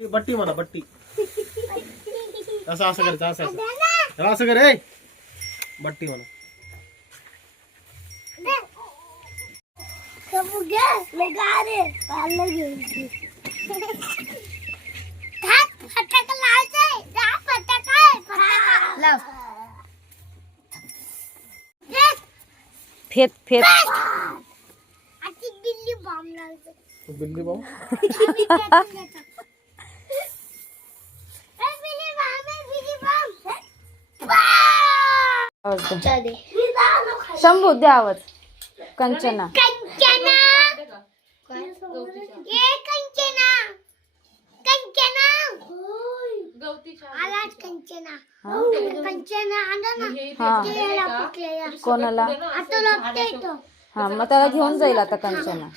बट्टी म्हणा बट्टी. असं असं करायचं असं असं. असं कर ए. बट्टी म्हणा. फेत फेत बिल्ली बॉम्ब बिल्ली भाऊ आवाज दे. शंभू द्या आवाज. कंचना. कंचना. ये कंचना. कंचना. आलाच कंचना. कंचना आला ना. हा त्याला कुठल्या कोणाला? आता लागतोय तो हा मग त्याला घेऊन जाईल आता कंचना.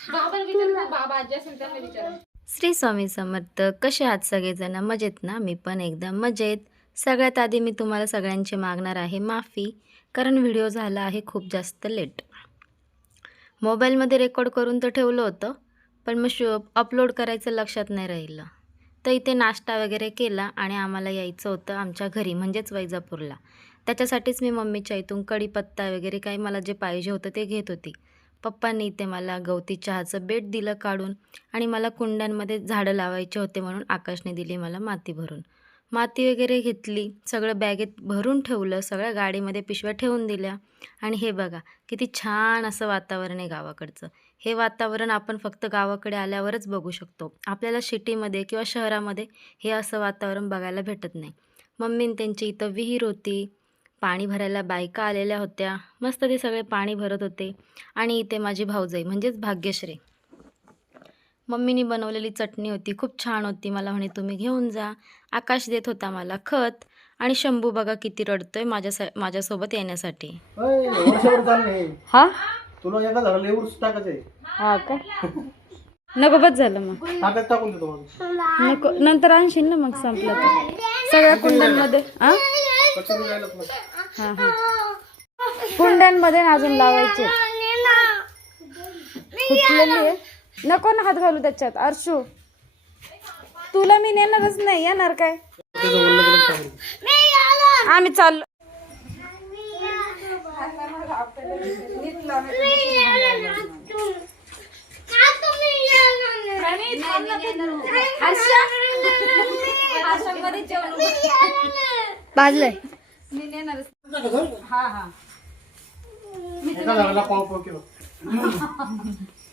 श्री स्वामी समर्थ कसे आहात सगळेजण? मजेत ना? मी पण एकदम मजेत. सगळ्यात आधी मी तुम्हाला सगळ्यांची मागणार आहे माफी कारण व्हिडिओ झाला आहे खूप जास्त लेट. मोबाईलमध्ये रेकॉर्ड करून तर ठेवलं होतं पण मग शो अपलोड करायचं लक्षात नाही राहिलं. तर इथे नाश्ता वगैरे केला आणि आम्हाला यायचं होतं आमच्या घरी म्हणजेच वैजापूरला. त्याच्यासाठीच मी मम्मीच्या इथून कढीपत्ता वगैरे काही मला जे पाहिजे होतं ते घेत होती. पप्पांनी इथे मला गवती चहाचं बेट दिलं काढून आणि मला कुंड्यांमध्ये झाडं लावायचे होते म्हणून आकाशने दिली मला माती भरून. माती वगैरे घेतली सगळं बॅगेत भरून ठेवलं सगळ्या गाडीमध्ये पिशव्या ठेवून दिल्या. आणि हे बघा किती छान असं वातावरण आहे गावाकडचं. हे वातावरण आपण फक्त गावाकडे आल्यावरच बघू शकतो. आपल्याला सिटीमध्ये किंवा शहरामध्ये हे असं वातावरण बघायला भेटत नाही. मम्मीन त्यांची इथं विहीर होती. पाणी भरायला बायका आलेल्या होत्या. मस्त ते सगळे पाणी भरत होते. आणि इथे माझी भाऊजाई म्हणजेच भाग्यश्री. मम्मीनी बनवलेली चटणी होती खूप छान होती. मला म्हणे तुम्ही घेऊन जा. आकाश देत होता मला खत. आणि शंभू बघा किती रडतोय माझ्या माझ्यासोबत येण्यासाठी. हा. तुला एका झाडाला एवढं टाकायचंय हा का? नको बस झालं मग. टाकायचं टाकून देतो मग. नको नंतर आणशील ना मग संपलं तर. सगळ्या कुंड्यांमध्ये हा? मग. हा हा. कुंड्यांमध्ये ना अजून लावायचे. फुटलेली आहे. नको ना हात घालू त्याच्यात अर्शू तुला मी नेणारच नाही येणार काय? आम्ही चाललो. बाजलंय मी नेणारच हा हा.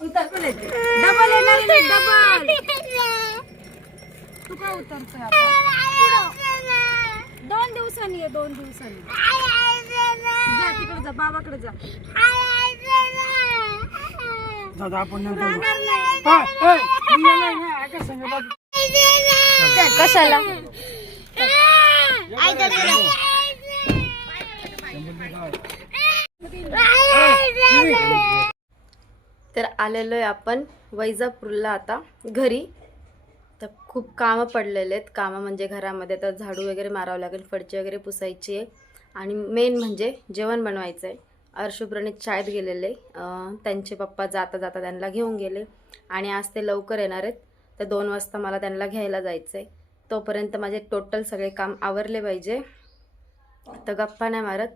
उतर डबल येणार डबल तू का उतरतोय आता? दोन दिवसांनी ये दोन दिवसांनी. जा तिकडे जा बाबाकडे जा. दादा आपण कशाला? तर आलेलो आहे आपण वैजापूरला आता घरी. तर खूप कामं पडलेले आहेत. कामं म्हणजे घरामध्ये तर झाडू वगैरे मारावं लागेल फडची वगैरे पुसायची. आहे आणि मेन म्हणजे जेवण बनवायचं आहे अर्शुप्रणित शाळेत गेलेले. त्यांचे पप्पा जाता जाता त्यांना घेऊन गेले. आणि आज ते लवकर येणार आहेत. तर दोन वाजता मला त्यांना घ्यायला जायचं आहे तोपर्यंत माझे टोटल सगळे काम आवरले पाहिजे. तर गप्पा नाही मारत.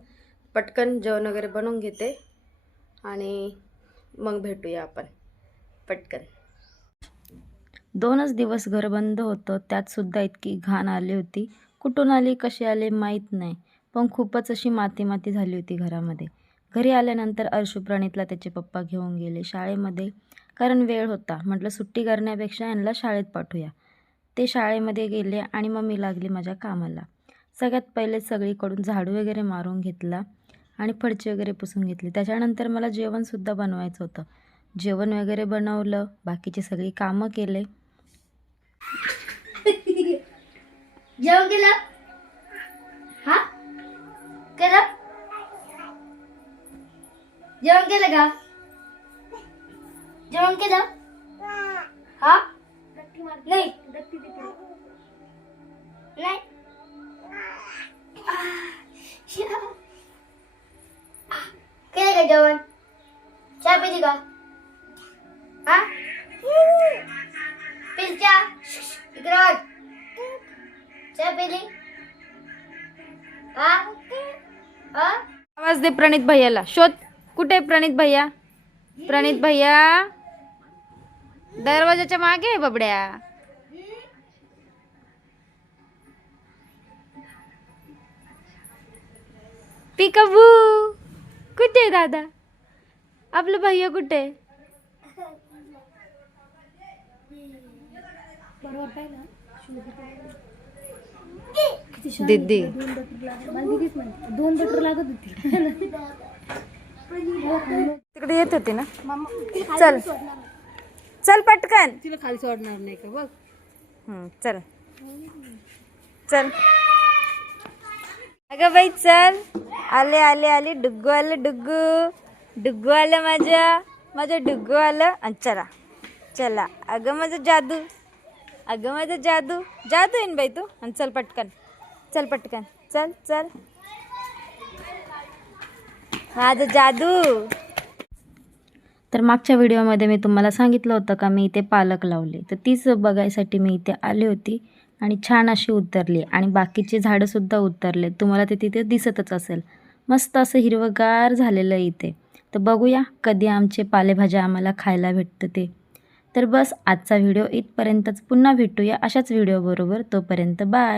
पटकन जेवण वगैरे बनवून घेते. आणि मग भेटूया आपण. पटकन. दोनच दिवस घर बंद होतं त्यातसुद्धा इतकी घाण आली होती. कुठून आली कशी आली माहीत नाही. पण खूपच अशी माती माती झाली होती घरामध्ये. घरी आल्यानंतर अर्शुप्रणितला त्याचे पप्पा घेऊन गेले शाळेमध्ये कारण वेळ होता. म्हटलं सुट्टी करण्यापेक्षा यांना शाळेत पाठवूया. ते शाळेमध्ये गेले आणि मग मी लागली माझ्या कामाला. सगळ्यात पहिले सगळीकडून झाडू वगैरे मारून घेतला. आणि फडचे वगैरे पुसून घेतली. त्याच्यानंतर मला जेवणसुद्धा बनवायचं होतं. जेवण वगैरे बनवलं. बाकीची सगळी कामं केले. जेवण केलं? हा? केलं? जेवण केलं का? जेवण केलं? चहा का हा पिल इकडे वाट चहा पिली हा हा आवाज दे प्रणित भैयाला. शोध. कुठे आहे प्रणित भैया? प्रणित भैया? दरवाजाच्या मागे आहे बबड्या. पिकबू कुठे आहे दादा? आपलं भैया कुठे? दीदी. तिकडे येत होती ना? चल. चल पटकन. तिला खाली सोडणार नाही का? बघ. चल. चल. अगं बाई चल. आले आले आले. डुग्गू आलं डुग्गू. डुग्गू आलं माझ्या माझं डुग्गू आलं आणि चला. चला. अगं माझं जादू. अगं माझं जादू. जादू येईन बाई तू? आणि चल पटकन. चल पटकन. चल चल. माझं जादू. तर मागच्या व्हिडिओमध्ये मी तुम्हाला सांगितलं होतं का मी इथे पालक लावले. तर तीच बघायसाठी मी इथे आली होती आणि छान अशी उतरली. आणि बाकीची झाडंसुद्धा उतरले तुम्हाला ते तिथे दिसतच असेल. मस्त असं हिरवंगार झालेलं आहे इथे. तर बघूया कधी आमचे पालेभाज्या आम्हाला खायला भेटतं ते. तर बस आजचा व्हिडिओ इथपर्यंतच. पुन्हा भेटूया अशाच व्हिडिओबरोबर. तोपर्यंत बाय.